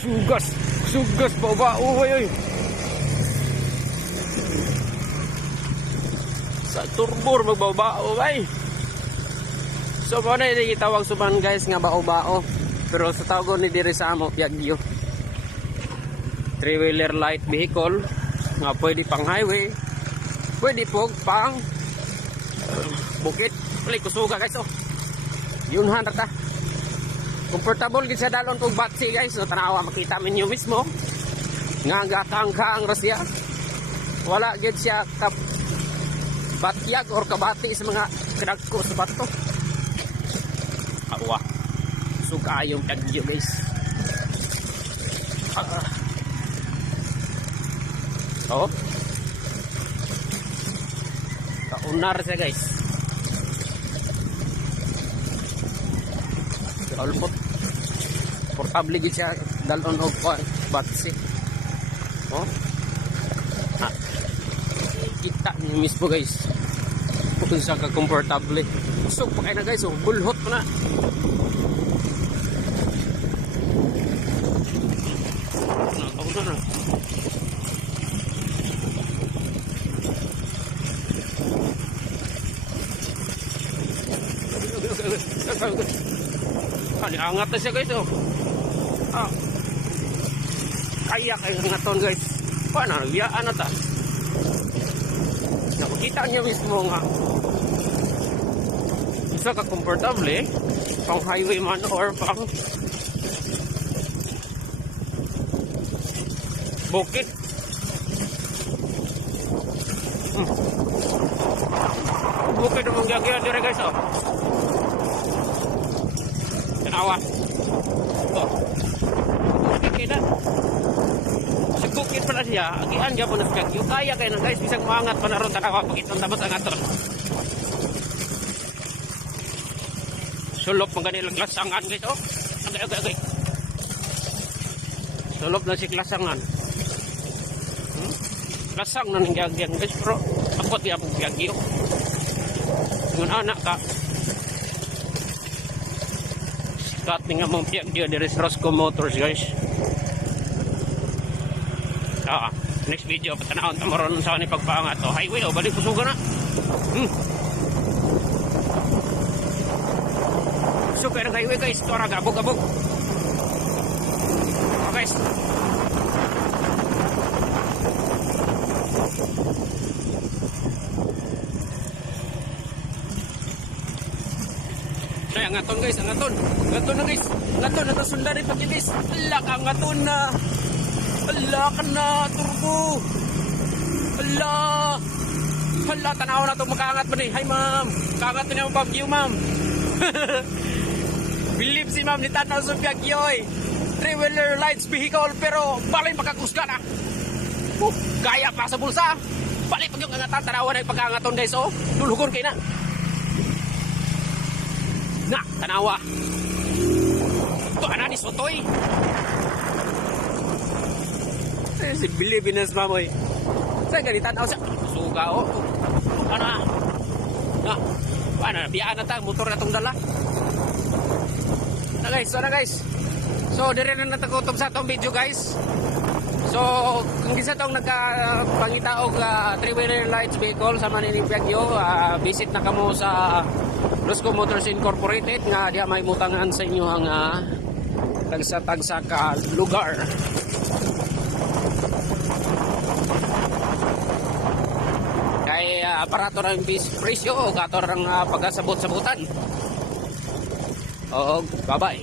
Sugas. Sugas pa ba? Uy. Sa turbor magbabao bay. So mo na hindi kitawag suman guys nga bao-bao. Pero sa tawag ni diri sa amo Piaggio. 3-wheeler light vehicle nga pwede pang highway. Pwede po pang bukit. Pwede kusuga guys oh. Yun han ta. Comfortable gid sa dalon og batsi guys. So tanawa makita minyo mismo. Nga gatang-kang rasya. Wala gid siya kap batyag or kabati sa mga kinagko sa bato. Awa. Sugayong Piaggio guys. Oh. Kaunar siya guys. Alpot. Portable gid siya dalon og batsi. Oh. Kita niyo mismo guys kung sa ka-comfortable. So pa kayo na guys, oh, bulhot pa na. Nakauto na. Angat na siya guys oh. Kaya kayo ngaton guys. Paano? Biyaan na ta. Nakikita niyo mismo nga isa ka comfortable pang highway man or pang bukit. Bukit ang mangyagyan dire guys oh. Tanawa oh. Okay na sa bukit pala siya agian dyan po na Piaggio kaya kayo na guys bisang maangat pa na ron tanawa pag itong tapos ang aton sulop mga kanilang klasangan guys oh. Okay. Sulop na si klasangan klasang na nangyagyan guys pero akot niya pong Piaggio ngun anak ka sikat nga mong Piaggio there is Roscoe Motors guys. Next video patanawon ta maron sa ni pagpaangat o highway o balik kusuga na. So kaya highway guys, tora gabog. Guys. Ay, angaton guys, angaton na guys. Angaton na sundari pag guys. Alak angaton na. Ala ka na, turbo. Ala, tanaw na ito makaangat ba ni? Hi ma'am, kaangat na yung Piaggio ma'am. Believe si ma'am ni tanaw sa Piaggio eh. 3-wheeler lights vehicle pero balay makakusga na. Gaya pa sa bulsa. Balay pag yung angatan, tanawan na yung pagkaangaton guys oh. Lulugon kayo na. Na, tanawa. Ito ana ni Sotoy. Si Bilipinas mamoy. Saan ganitan ako siya? Suga o. Ano na? Paano? Biyaan na tayo. Motor na itong dala. Na guys. So, dire na natakutob sa itong video guys. So, kung isa itong nagpangitaog 3-wheeler lights vehicle sa Maniling Piaggio, visit na kamo sa Roscoe Motors Incorporated nga diya may mutangan sa inyo ang tagsa-tagsa ka lugar. Aparato ng presyo o kato ng pagkasabot-sabutan. Bye-bye.